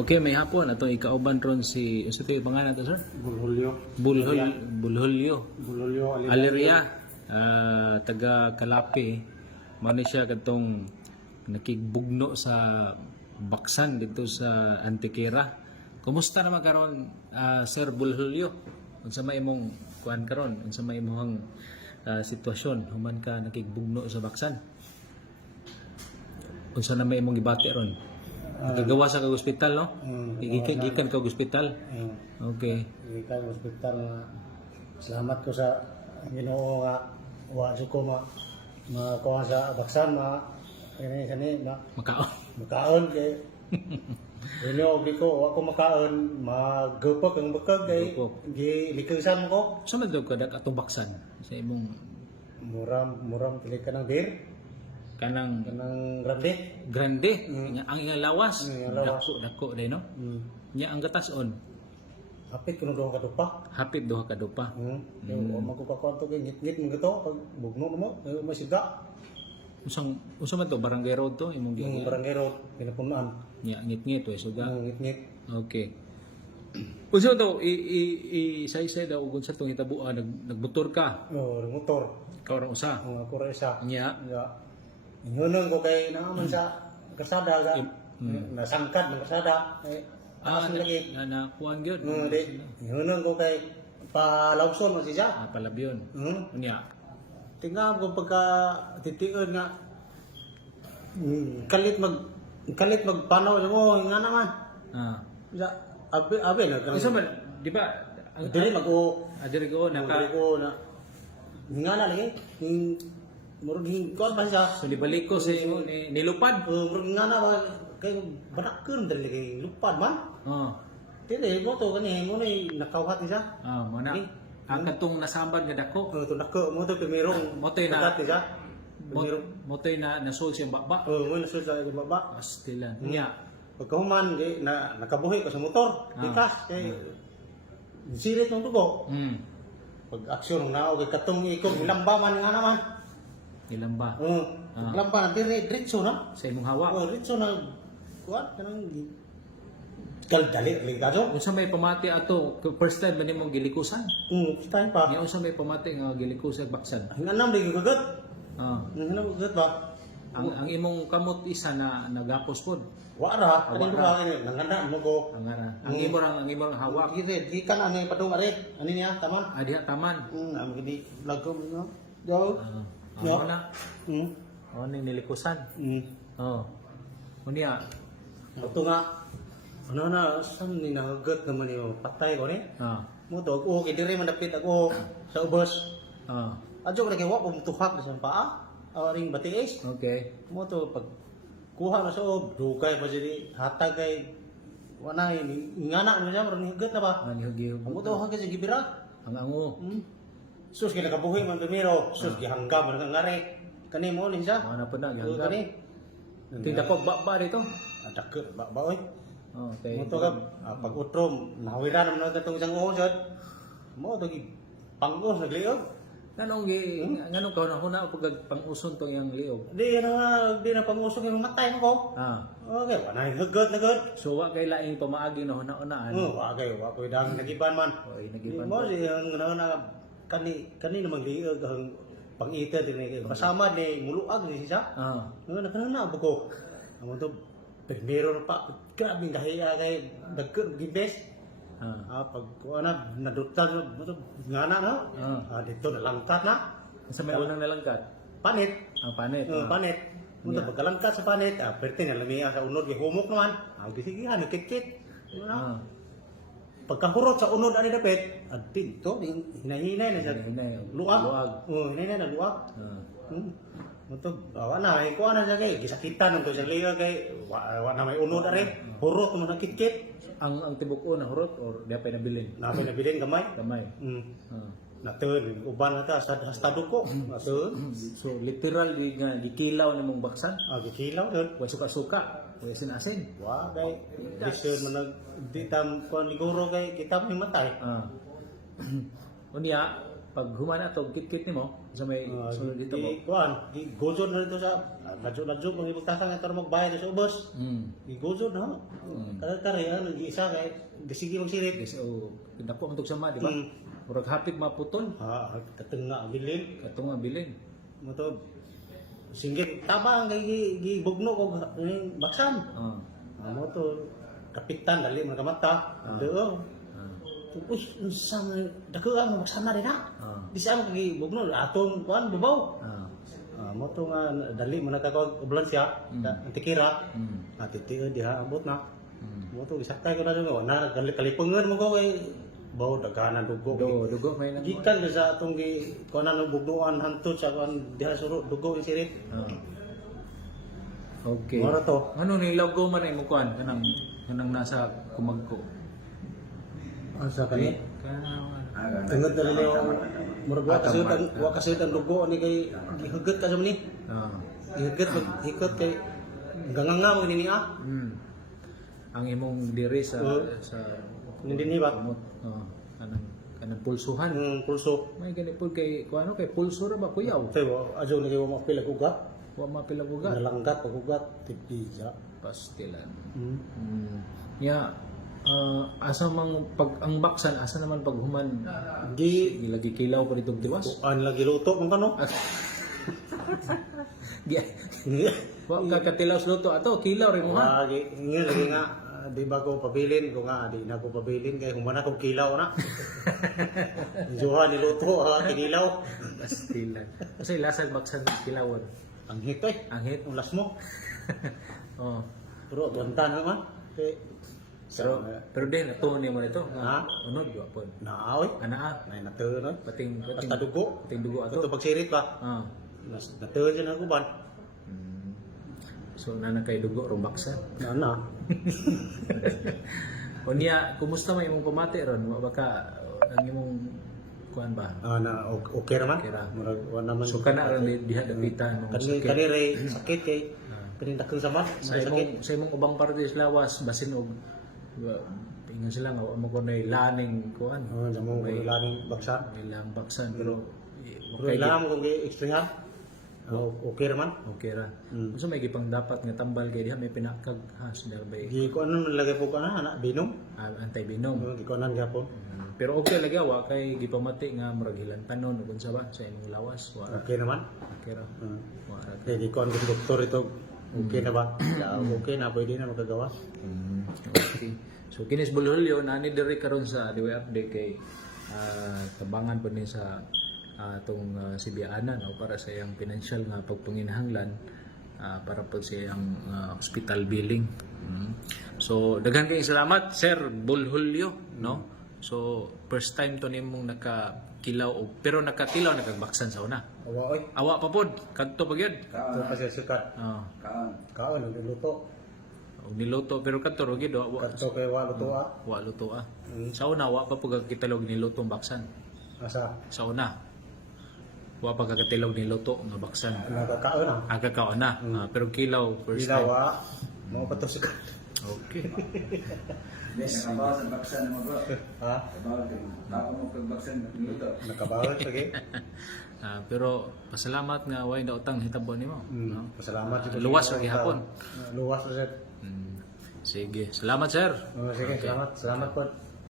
Okay, may hapon atong ikauban ron si unsa to yung pangalan to, sir? Bulhulyo. Bulhulyo Bulhulyo Aleria, taga Kalapi. Mao ni siya kadtong nakigbugno sa baksan dito sa Antiquera. Kumusta naman karon, Sir Bulhulyo? Unsa may imong kuan karon? Unsa may imong sitwasyon human ka nakigbugno sa baksan? Unsa na may imong gibati ron? Gagawa sa kag ospital, no? Gikan kag ospital. Okay. Gikan ospital nga salamat ko sa Ginoo nga wa sa ko makuha sa baksan kani makaon kay Ginoo ko wa ko makaon magupok ang bakag kay gilikusan ko. Sa man daw kadak atong baksan sa imong muram pili ka ng beer kanang grande ang ingang lawas dako day, no? Nya ang gatas-on hapit kuno duha ka dupa. Hapit duha ka dupa. Magkukakonto kay ngit-ngit mo gito pag bugno mo masiga. Unsa man to, barangay road to imong Yung barangay road pinapunaan. Nya ngit-ngit we suga. Ngit-ngit. Okay. Unsa to isa-isa daw kung sa tong hitabuan nagmotor ka. Motor. Ikaw ra usa. Ako ra isa. Nya Inunong ko kay naman sa kasada ga nasangkad ng kasada lagi na kuan gyud. Inunong ko kay palawson mo siya. Palabyon. Nya Tingnan ko pagka titiod nga kalit magpanaw mo nga naman. Ya abi na kan. Isa man di ba Dili mago adiri ko na nga na lagi. Murag ko ba siya? So libalik ko sa imo nilupad. Murag nga na ba kay barakon dali kay lupad man. Dili mo to kani mo ni nakawhat siya. Mo na. Ang katong nasambad nga dako. To nako mo to primerong motoy na siya. Motoy na nasul siyang baba. Mo nasul sa baba. Pastilan. Nya pagkahuman di na nakabuhi ko sa motor. Dikas kay sirit ng dugo. Pag aksyon na kay katong ikog lamba man nga naman. Ilamba. Lamba na diretso na. Sa imong hawak. Diretso na. Kuan kanang dali ligado. Unsa may pamati ato first time ba nimong gilikusan? First time pa. Nya unsa may pamati nga gilikusan baksan? Hinganam di gagat. Hinganam gagat ba? Ang imong kamot isa na nagapos pod. Wa ra, ani ba ini nanganda mo ko. Ang imong hawak. Di kan ani padung are. Ani niya taman. Diha taman. Am gidi lagom no. Jo. Ano na? Ning nilikusan. Unya. Ito nga. Ano na san ni nagagat naman yung patay ko ni. Mo to kay dire man dapit ako sa ubos. Adyo ko kay wa ko mutuhak sa paa. Aring batiis. Okay. Mo to pag kuha na sa ob, dugay pa diri hatag kay wala ingana mo siya maron higat na ba? Hugyo. Mo to hagit sa gibira. Ang ango. Sus kay nakabuhi man primero, sus gihanggam man ngare. Kani mo ni siya. Ano pa na gihanggam. Kani. Tinda ko ba dito? Adakot ba oy. Okay. Mo to ka pag utrom nawiran man katong isang usod. Mo to gi pangos nagliog. Nganong ka na pag pang-uson tong yang liog? Di na pangusog yung matay mo ko. Okay, wala yung hagod na god. So wa kay laing pamaagi na huna-unaan. Wa ko dang nagiban man. Nagiban. Mo di ang kani namang liog ang pang-ita din kasama ni muluag ni siya. Na ko. Amo to primero pa grabe kahiya kay dagko gibes. Pag ana nadutan mo to ngana no. Dito nalangkat na. Sa may unang nalangkat. Panit. Ang panit. Panit. Munta pagkalangkat sa panit, perte na lamiya sa unod gihumok naman. Gisigihan nakit-kit. Pagkahurot sa unod ani dapit, dito hinahinay na siya. Luag. Hinahinay na luag. Munta na ay kuan na siya kay gisakitan nung sa liga kay wa na may unod ari. Hurot mo nakit-kit. Ang tibok-o na hurot or di pa nabilin? Napi nabilin gamay. Natun uban na ta sa estado ko. Natun. So literal gikilaw nimong baksan? Gikilaw dun. Wa suka-suka, wa sin-asin. Wa kay disyon man di tam kon liguro kay kita mi matay. Unya pag humana to kit-kit nimo sa may sulod dito mo. Di kuan, di gozon na dito sa ladyo-ladyo kung ibutasan nga karong magbayad sa ubos. Di gozon na. Kare yan isa kay sige magsirit. Yes, o dako man tug sama, di ba? Murag hapit maputol. Katenga bilin. Katong nga bilin. Mo to singgit tabang kay gibugno ko baksan. Mo to kapitan dali man kamata. Deo. Uy, unsa man dako ang magsana din ha. Bisa mo kay bugno aton kuan babaw. Mo to nga dali man nakakawag ambulansya, antikira. Natitiyo diha ambot na. Mo to isakay ko na dito na kalipungan mo ko kay bawo daghanan dugo. Dugo may nang. Gikan sa atong gi kuanan ng bugnuan hantod sa kuan diha suro dugo isirit. Okay. Mara to. Ano ni logo man ay mo kuan kanang nasa kumagko. Asa kani? Kanang Tungod na rin yung murag wa kasudan dugo ni kay gihugot ka sa mani. Gihugot kay ganganga mo ni niya. Ang imong diri sa Hindi ni ba? Kanang pulsuhan. Pulso. May gani pul kay kuano kay pulso ra ba kuyaw. Tayo ajo ni kay mo pila ugat. Wa mapilabuga. Nalanggat pag ugat tipija. Pastilan. Ya asa mang pag ang baksan asa naman pag human Di ilagi kilaw ko dito diwas. an lagi luto man kano. Wa ka katilaw sa luto ato kilaw rin mo ha. Lagi ngin lagi nga di ba ko pabilin ko nga di na ko pabilin kay humana ko kilaw na. Johan ni luto kinilaw. Pastilan. Kasi lasag baksan kilawon. Ang hit eh. Ang hit. Ulas mo. Oh. Pero tuwan naman. Pero din ato ni mo nito. Ha? Unod gyapon. Naaoy. Ana Nay nateur no. pating Basta dugo. pating dugo Ato ato. pagsirit ba? Nateur dyan ako ban. So nana kay dugo ro baksan. Na. Unya, kumusta man imong pamati ron? Wa baka ang imong kuan ba? Na okay naman. Okay ra. Murag wa naman. So kana ron diha dapitan mo Kani sakit. ray sakit kay pinindakon sa mat. Sa imong ubang parte sa lawas basin og pingan sila nga wa mo kunay laning kuan. Damo ko laning baksa. May lang baksan pero Pero ilang kung gi-explain okay naman. okay ra. So may gipang dapat nga tambal kay diha may pinakag has bay Gi ko ano nalagay po ka na anak binom. antay binom. Gi ko nan gyapon. Pero okay lagi wa kay gipamati nga murag hilantanon ug unsa ba sa imong lawas wa Okay naman. okay ra. Wa ra. Kaya gi ko ang doktor ito. Okay na ba? Okay na pwede na magagawa. Okay. So kinis bulhulyo nani diri karon sa DW update kay tabangan po ni sa atong si Biana no para sa iyang financial nga pagpanginahanglan para po sa iyang hospital billing. So daghan kay salamat Sir Bulhulyo no. So first time to nimong nakakilaw pero nakatilaw nakagbaksan sa una. Awa oy. Awa pa pod kadto pa gyud. Ito pa siya sukat. Kaon ang luto. Niluto pero kadto ro gyud wa Kato kay wa luto wa luto Sa una wa pa pug kitalog niluto ang baksan. Asa Sa una wa pa kagatilog niluto nga baksan. nakakaon na. Agakaon na. Pero kilaw first time. Ginawa mo pa to sukat. Okay. Yes, nakabawas ang baksan mo bro. Ha? Nakabawas mo pagbaksan ng luto. Nakabawal lagi. Pero pasalamat nga way na utang hitabo nimo. No? Pasalamat ito. Luwas ra gihapon. Luwas ra sir. Sige. Salamat sir. Sige, salamat. Salamat po.